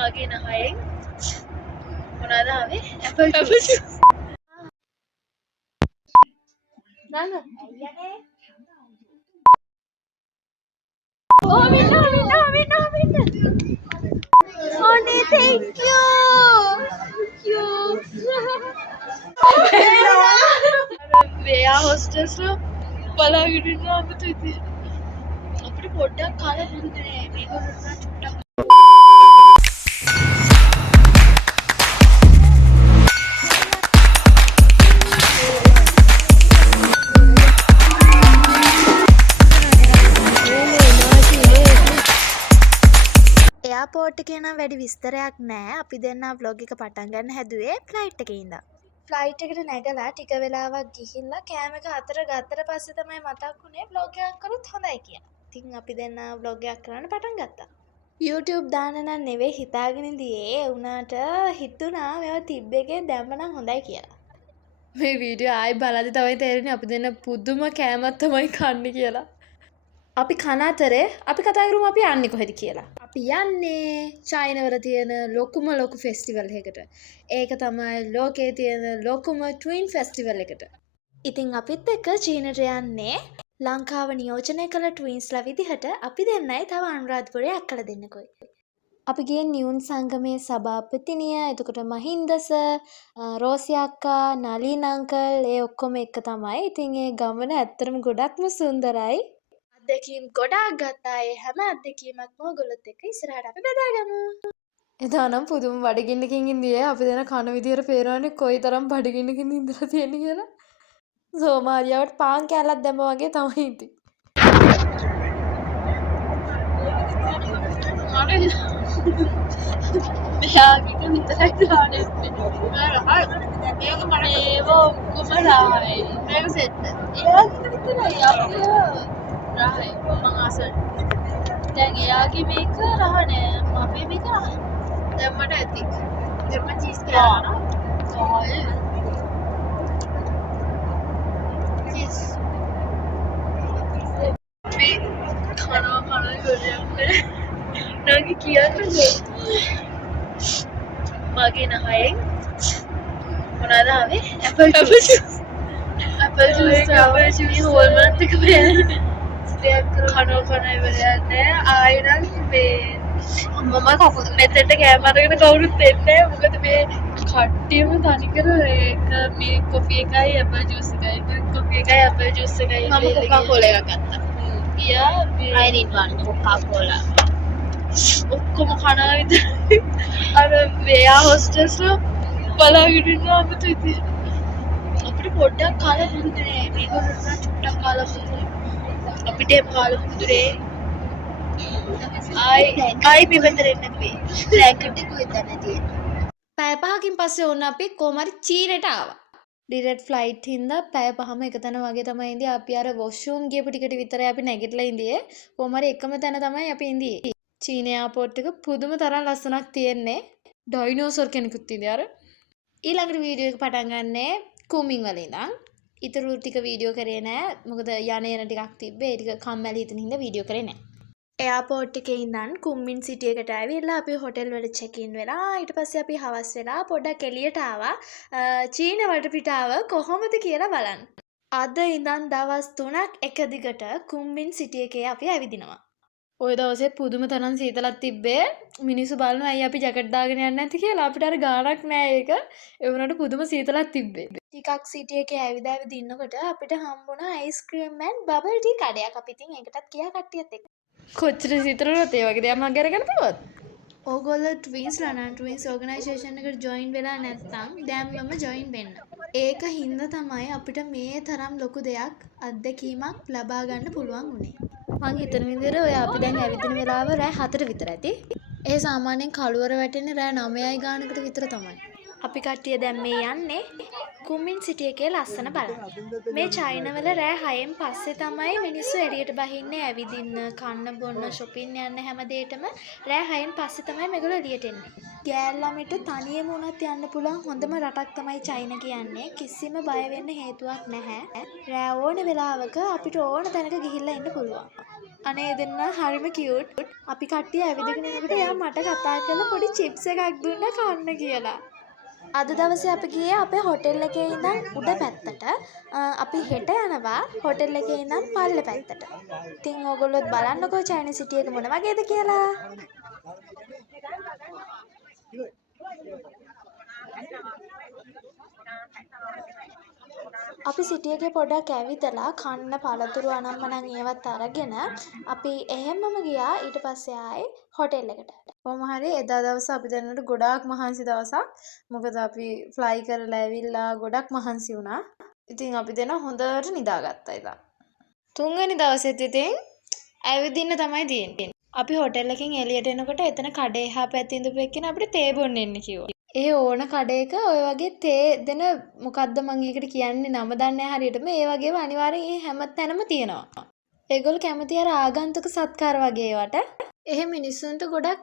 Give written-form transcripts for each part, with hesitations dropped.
මගේ නහයෙන් මොනවද ආවේ? Apple juice. නාන. Oh, winner. Oh, nee, thank you. මෙයා හොස්ටස්ලා බලාගෙන ඉන්නවා අපිට ඉතින්. අපිට පොඩ්ඩක් කාලා දුන්නේ මේගොල්ලෝ චුට්ටක්. එයාපෝට් එකේ නම් වැඩි විස්තරයක් නැහැ. අපි දෙන්නා vlog එක පටන් ගන්න හැදුවේ ෆ්ලයිට් එකේ ඉඳන්. ෆ්ලයිට් එකට නැගලා ටික වෙලාවක් ගිහිල්ලා කෑම එක අතර ගත්තට පස්සේ තමයි මතක් වුණේ vlog එකක් කරොත් හොඳයි කියලා. ඉතින් අපි දෙන්නා vlog එකක් කරන්න පටන් ගත්තා. YouTube දාන්න නම් නෙවෙයි හිතාගෙන ඉඳියේ. ඒ වුණාට හිතුණා මේවා තිබ්බ එකේ දැම්ම නම් හොඳයි කියලා. මේ වීඩියෝ ආයි බලද්දි තමයි තේරෙන්නේ අපි දෙන්න පුදුම කෑමක් තමයි කන්නේ කියලා. අපි කන අතරේ අපි කතා කරමු අපි යන්නේ කොහෙද කියලා. අපි යන්නේ චයිනාවල තියෙන ලොකුම ෆෙස්ටිවල් එකකට. ඒක තමයි ලෝකයේ තියෙන ලොකුම ට්වින් ෆෙස්ටිවල් එකට. ඉතින් අපිත් එක්ක චීනට යන්නේ ලංකාව නියෝජනය කළ ට්වින්ස්ලා විදිහට අපි දෙන්නයි තව අනුරාධපුරේ අක්කලා දෙන්නකොයි. අපි ගියේ නියුන් සංගමේ සභාපතිනිය, එතකොට මහින්දස, රෝසි අක්කා, නලින් අංකල් ඒ ඔක්කොම එක තමයි. ඉතින් ඒ ගමන ඇත්තටම ගොඩක්ම සුන්දරයි. අත්දැකීම් ගොඩාක් ගත්තා. ඒ හැම අත්දැකීමක්ම ඔයගොල්ලොත් එක්ක ඉස්සරහට අපි බෙදාගමු. එදා නම් පුදුම බඩගින්නකින් ඉඳියේ. අපි දෙන කන විදියට පේනවනේ කොයිතරම් බඩගින්නකින් ඉඳලා තියෙන්නේ කියලා. සෝමාලියාවට පාන් කෑල්ලක් දැම්ම වගේ තමයි ඉතින්. මෙයාගේ විතරක් දාන්නේ. මේක මම ඔක්කොම රායි. මේක සෙට්. එයාගේ විතරයි අපේ රායි. මම අසල්. දැන් එයාගේ මේක රහ නෑ. අපේ මේක රහ. දැන් මට ඇති. දැන් මම චීස් කෑවා නෝ. චීස්. මේ කනවා ගොඩක් නගේ කියන්නේ මගේ නහයෙන් මොනවද ආවේ? Apple juice. ඇපල් ජූස් හොල්මන්ත් එක බෑනේ. කන ඉවරයන්නේ ආයෙනම් මේ මම කවුද මෙතෙන්ට කෑම අරගෙන කවුරුත් දෙන්නේ නැහැ. මොකද මේ කට්ටියම තනිකර ඒක මේ කොෆි එකයි ඇපල් ජූස් එකයි කොෆි එකයි ඇපල් ජූස් එකයි මම කොකා කෝලා එකක් ගත්තා. ගියා I need one Coca cola. ඔක්කොම කනවා විතරයි. අර මෙයා හොස්ටස්ලා බලාගෙන ඉන්නවා අපිට ඉතින්. අපිට පොඩ්ඩක් කාලා දුන්නේ මේගොල්ලෝ චුට්ටක් කාලා දුන්නේ. අපිට කාලා දුන්නේ ආයි මෙතන එන්නේ බ්‍රැකට් එක විතරනේ තියෙන්නේ. පැය 5කින් පස්සේ ඕන අපි කොහමරි චීනෙට ආවා. ඩිරෙක්ට් ෆ්ලයිට් හින්දා පැය 5ම එක තැන වගේ තමයි ඉඳී. අපි අර වොෂ්රූම් ගියපු ටිකට විතරයි අපි නැගිටලා ඉඳියේ. කොහමරි එකම තැන තමයි අපි ඉඳියේ. චීන එයාපෝට් එක පුදුම තරම් ලස්සනක් තියෙන්නේ. ඩයිනෝසර් කෙනෙකුත් ඉඳී අර. ඊළඟට වීඩියෝ එක පටන් ගන්නනේ කුමින් වල ඉඳන්. ඊටු ටික වීඩියෝ කරේ නෑ. මොකද යන ටිකක් තිබ්බේ. ඒ ටික කම්මැලි හිතෙන හින්දා වීඩියෝ කරේ නෑ. එයාපෝට් එකේ ඉඳන් කුම්මින් සිටි එකට ඇවිල්ලා අපි හොටෙල් වලට චෙක් ඉන් වෙලා ඊට පස්සේ අපි හවස් වෙලා පොඩ්ඩක් එළියට ආවා. චීන වටපිටාව කොහොමද කියලා බලන්න. අද ඉඳන් දවස් 3ක් එක දිගට කුම්මින් සිටි එකේ අපි ඇවිදිනවා. ওই දවසේ පුදුම තරම් සීතලක් තිබ්බේ. මිනිස්සු බලනවා ඇයි අපි ජැකට් දාගෙන යන්නේ නැති කියලා. අපිට අර ගාණක් නෑ ඒක. ඒ වුණාට පුදුම සීතලක් තිබ්බේ. ටිකක් සිටි එකේ ඇවිද ඉන්නකොට අපිට හම්බුණා අයිස්ක්‍රීම් and බබල් ටී කඩයක්. අපි ඉතින් ඒකටත් ගියා කට්ටියත් එක්ක. කොච්චර සිතරුවත් ඒ වගේ දෙයක් මම අරගෙන පුළුවන්. ඕගොල්ලෝ ට්වින්ස්ලා නම් ට්වින්ස් ඕගනයිසේෂන් එකට ජොයින් වෙලා නැත්නම් දැම්මම ජොයින් වෙන්න. ඒක හින්දා තමයි අපිට මේ තරම් ලොකු දෙයක් අත්දැකීමක් ලබා ගන්න පුළුවන් වුණේ. මං හිතන විදිහට ඔය අපි දැන් ඇවිදින වෙලාව රෑ 4 විතර ඇති. ඒ සාමාන්‍යයෙන් කළුවර වැටෙන්නේ රෑ 9යි ගානකට විතර තමයි. අපි කට්ටිය දැන් මේ යන්නේ කුමින් සිටි එකේ ලස්සන බලන්න. මේ චයිනාවල රෑ 6න් පස්සේ තමයි මිනිස්සු එළියට බහින්නේ ඇවිදින්න, කන්න බොන්න, shopping යන්න හැම දෙයකම රෑ 6න් පස්සේ තමයි මේගොල්ලෝ එළියට එන්නේ. ගෑල් ළමයට තනියම වුණත් යන්න පුළුවන් හොඳම රටක් තමයි චයිනා කියන්නේ. කිසිම බය වෙන්න හේතුවක් නැහැ. රෑ ඕන වෙලාවක අපිට ඕන තැනක ගිහිල්ලා ඉන්න පුළුවන්. අනේ දෙන්න හරිම කියුට්. අපි කට්ටිය ඇවිදගෙන යනකොට එයා මට කතා කරලා පොඩි චිප්ස් එකක් දුන්නා කන්න කියලා. අද දවසේ අපි ගියේ අපේ හොටෙල් එකේ ඉඳන් උඩ පැත්තට. අපි හෙට යනවා හොටෙල් එකේ ඉඳන් පල්ලෙ පැත්තට. ඉතින් ඕගොල්ලොත් බලන්නකෝ චයිනීස් සිටි එක මොන වගේද කියලා. අපි සිටි එකේ පොඩ්ඩක් ඇවිදලා කන්න පළතුරු අනම්මනම් ඒවත් අරගෙන අපි එහෙම්මම ගියා ඊට පස්සේ ආයේ හොටෙල් එකට. කොහොම හරි එදා දවස අපි දෙන්නට ගොඩාක් මහන්සි දවසක්. මොකද අපි ෆ්ලයි කරලා ඇවිල්ලා ගොඩක් මහන්සි වුණා. ඉතින් අපි දෙන්න හොඳට නිදාගත්තා එදා. තුන්වෙනි දවසෙත් ඉතින් ඇවිදින්න තමයි තියෙන්නේ. අපි හොටෙල් එකකින් එළියට එනකොට එතන කඩේ එහා පැත්තේ ඉඳපු එක්කෙනා අපිට තේ බොන්න එන්න කිව්වා. ඒ ඕන කඩේක ඔය වගේ තේ දෙන මොකද්ද මම ඒකට කියන්නේ නම දන්නේ නැහැ හරියටම. ඒ වගේම අනිවාර්යෙන් ඒ හැම තැනම තියෙනවා. ඒගොල්ලෝ කැමති අර ආගන්තුක සත්කාර වගේ ඒවට. එහෙම මිනිස්සුන්ට ගොඩක්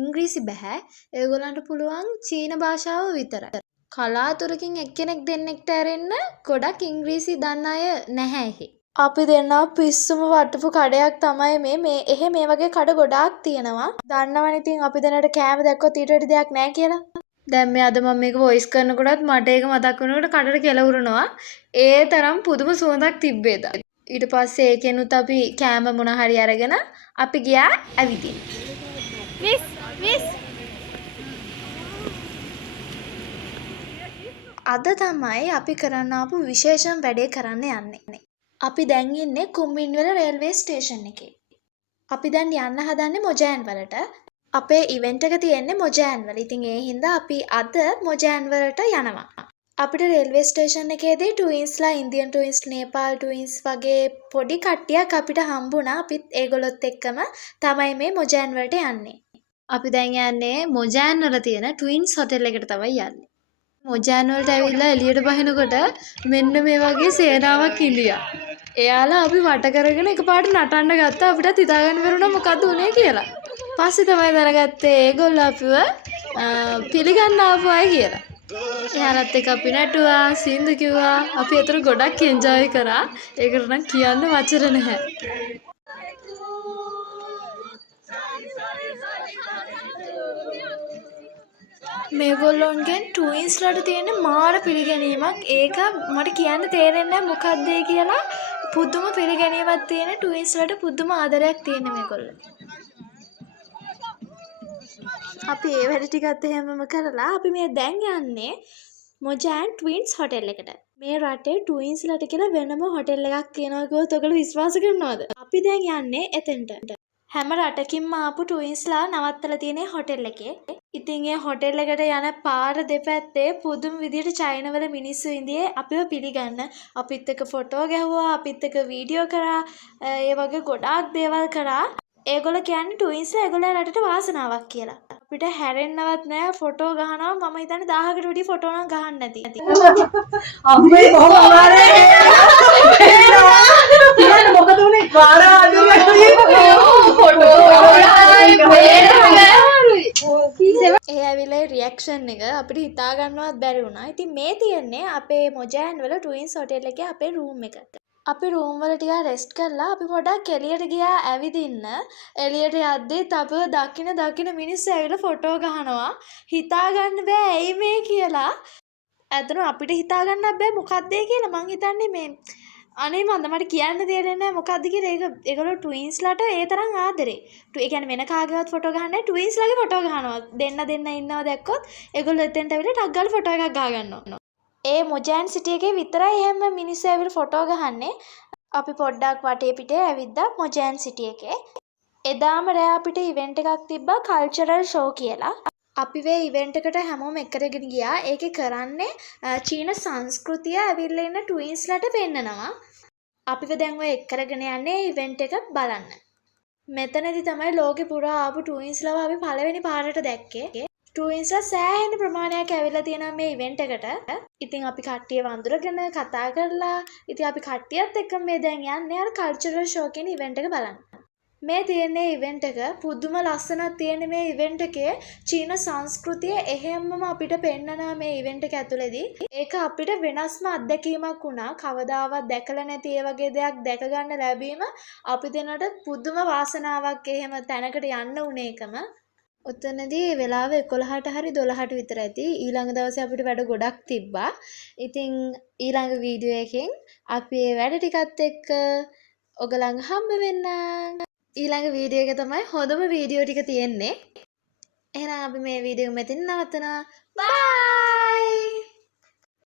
ඉංග්‍රීසි බෑ. ඒගොල්ලන්ට පුළුවන් චීන භාෂාව විතරයි. කලාතුරකින් එක්කෙනෙක් දෙන්නෙක්ට ඇරෙන්න ගොඩක් ඉංග්‍රීසි දන්න අය නැහැ එහෙ. අපි දෙන්නා පිස්සුම වටපු කඩයක් තමයි මේ එහෙ මේ වගේ කඩ ගොඩාක් තියෙනවා. දන්නවනේ ඉතින් අපි දෙන්නට කෑම දැක්කොත් ඊට වඩා දෙයක් නැහැ කියලා. දැන් මේ අද මම මේක වොයිස් කරනකොටත් මට ඒක මතක් වෙනකොට කඩට කෙලවුරනවා. ඒ තරම් පුදුම සුවඳක් තිබ්බේද. ඊට පස්සේ ඒකෙනුත් අපි කෑම මොන හරි අරගෙන අපි ගියා ඇවිදින්න. මිස් අද තමයි අපි කරන්න ආපු විශේෂම වැඩේ කරන්න යන්නේ. අපි දැන් ඉන්නේ කුම්බින්වල රේල්වේ ස්ටේෂන් එකේ. අපි දැන් යන්න හදන්නේ මොජෑන් වලට. අපේ ඉවෙන්ට් එක තියෙන්නේ මොජෑන් වල. ඉතින් ඒ හින්දා අපි අද මොජෑන් වලට යනවා. අපිට රේල්වේ ස්ටේෂන් එකේදී ට්වින්ස්ලා ඉන්දියන් ට්වින්ස්, නේපාල් ට්වින්ස් වගේ පොඩි කට්ටියක් අපිට හම්බුණා. අපිත් ඒගොල්ලොත් එක්කම තමයි මේ මොජෑන් වලට යන්නේ. අපි දැන් යන්නේ මොජෑන් වල තියෙන ට්වින්ස් හොටෙල් එකට තමයි යන්නේ. මොජෑන් වලට ඇවිල්ලා එළියට බහිනකොට මෙන්න මේ වගේ සේනාවක් ඉඳියා. එයාලා අපි වට කරගෙන එකපාරට නටන්න ගත්තා. අපිටත් හිතාගන්න බැරුණා මොකද්ද උනේ කියලා. පස්සේ තමයි දැනගත්තේ ඒගොල්ලෝ අපිව පිළිගන්න ආපු අය කියලා. එයාලත් එක්ක අපි නටුවා, සින්දු කිව්වා. අපි ඒතර ගොඩක් එන්ජොයි කරා. ඒකට නම් කියන්න වචන නැහැ. මේගොල්ලොන්ගෙන් ට්වින්ස්ලාට තියෙන මාර පිළිගැනීමක්. ඒක මට කියන්න තේරෙන්නේ නැහැ මොකක්ද ඒ කියලා. පුදුම පිළිගැනීමක් තියෙන ට්වින්ස්ලාට පුදුම ආදරයක් තියෙන මේගොල්ලෝ. අපි ඒ වැඩ ටිකත් එහෙමම කරලා අපි මේ දැන් යන්නේ මොජෑන් ට්වින්ස් හොටෙල් එකට. මේ රටේ ට්වින්ස්ලාට කියලා වෙනම හොටෙල් එකක් තියෙනවා කිව්වොත් ඔයගොල්ලෝ විශ්වාස කරනවද? අපි දැන් යන්නේ එතෙන්ට. හැම රටකින්ම ආපු ට්වින්ස්ලා නවත්තලා තියෙන හොටෙල් එකේ. ඉතින් ඒ හොටෙල් එකට යන පාර දෙපැත්තේ පුදුම විදියට චයිනවල මිනිස්සු ඉඳියේ අපිව පිළිගන්න. අපිත් එක්ක ෆොටෝ ගැහුවා, අපිත් එක්ක වීඩියෝ කරා. ඒ වගේ ගොඩාක් දේවල් කරා. ඒගොල්ලෝ කියන්නේ ට්වින්ස්ලා ඒගොල්ලෝ රටට වාසනාවක් කියලා. අපිට හැරෙන්නවත් නෑ ෆොටෝ ගහනවා. මම හිතන්නේ 1000කට වැඩි ෆොටෝ නම් ගහන්න නැති. අම්මේ කොහොම අමාරේ කියන්නේ මොකද උනේ පාර අදුවේ ෆොටෝ ඒ ඇවිල්ලා රියැක්ෂන් එක අපිට හිතා ගන්නවත් බැරි වුණා. ඉතින් මේ තියෙන්නේ අපේ මොජෑන් වල ට්වින්ස් හොටෙල් එකේ අපේ රූම් එක. අපි රූම් වල ටිකක් රෙස්ට් කරලා අපි පොඩක් එළියට ගියා ඇවිදින්න. එළියට යද්දිත් අපිව දකින මිනිස්සු ඇවිල්ලා ෆොටෝ ගහනවා. හිතා ගන්න බෑ ඇයි මේ කියලා. ඇත්තටම අපිට හිතා ගන්නත් බෑ මොකක්ද ඒ කියලා. මං හිතන්නේ මේ අනේ මට කියන්න තේරෙන්නේ නැහැ මොකක්ද කියලා. ඒගොල්ලෝ ට්වින්ස්ලාට ඒ තරම් ආදරේ. ඒ කියන්නේ වෙන කාගේවත් ෆොටෝ ගහන්නේ ට්වින්ස්ලාගේ ෆොටෝ ගහනවා. දෙන්න ඉන්නවා දැක්කොත් ඒගොල්ලෝ එතෙන්ට ඇවිල්ලා ටක් ගාලා ෆොටෝ එකක් ගහ ගන්නවා. ඒ මොජෑන් සිටි එකේ විතරයි එහෙම මිනිස්සු ඇවිල්ලා ෆොටෝ ගහන්නේ. අපි පොඩ්ඩක් වටේ පිටේ ඇවිද්දා මොජෑන් සිටි එකේ. එදාම රෑ අපිට ඉවෙන්ට් එකක් තිබ්බා කල්චරල් ෂෝ කියලා. අපි වේ ඉවෙන්ට් එකට හැමෝම එකරගෙන ගියා. ඒකේ කරන්නේ චීන සංස්කෘතිය ඇවිල්ලා ඉන්න ට්වින්ස්ලාට පෙන්නනවා. අපිව දැන් ඔය එක්කරගෙන යන්නේ ඉවෙන්ට් එක බලන්න. මෙතනදී තමයි ලෝකෙ පුරා ආපු ට්වින්ස්ලාව අපි පළවෙනි පාරට දැක්කේ. ට්වින්ස්ලා සෑහෙන ප්‍රමාණයක් ඇවිල්ලා තියෙනවා මේ ඉවෙන්ට් එකට. ඉතින් අපි කට්ටිය වඳුරගෙන කතා කරලා ඉතින් අපි කට්ටියත් එක්ක මේ දැන් යන්නේ අර කල්චරල් ෂෝ කියන ඉවෙන්ට් එක බලන්න. මේ තියෙන්නේ ඉවෙන්ට් එක පුදුම ලස්සනක් තියෙන මේ ඉවෙන්ට් එකේ චීන සංස්කෘතිය එහෙම්මම අපිට පෙන්නනවා මේ ඉවෙන්ට් එක ඇතුළේදී. ඒක අපිට වෙනස්ම අත්දැකීමක් වුණා. කවදාවත් දැකලා නැති ඒ වගේ දෙයක් දැක ගන්න ලැබීම අපි දෙනට පුදුම වාසනාවක් එහෙම තැනකට යන්න උනේ එකම. ඔතනදී වෙලාව 11ට හරි 12ට විතර ඇති. ඊළඟ දවසේ අපිට වැඩ ගොඩක් තිබ්බා. ඉතින් ඊළඟ වීඩියෝ එකෙන් අපි ඒ වැඩ ටිකත් එක්ක ඔයගලන් හම්බ වෙන්නම්. ඊළඟ වීඩියෝ එක තමයි හොඳම වීඩියෝ ටික තියෙන්නේ. එහෙනම් අපි මේ වීඩියෝ මෙතන නවත්තනවා. බයි!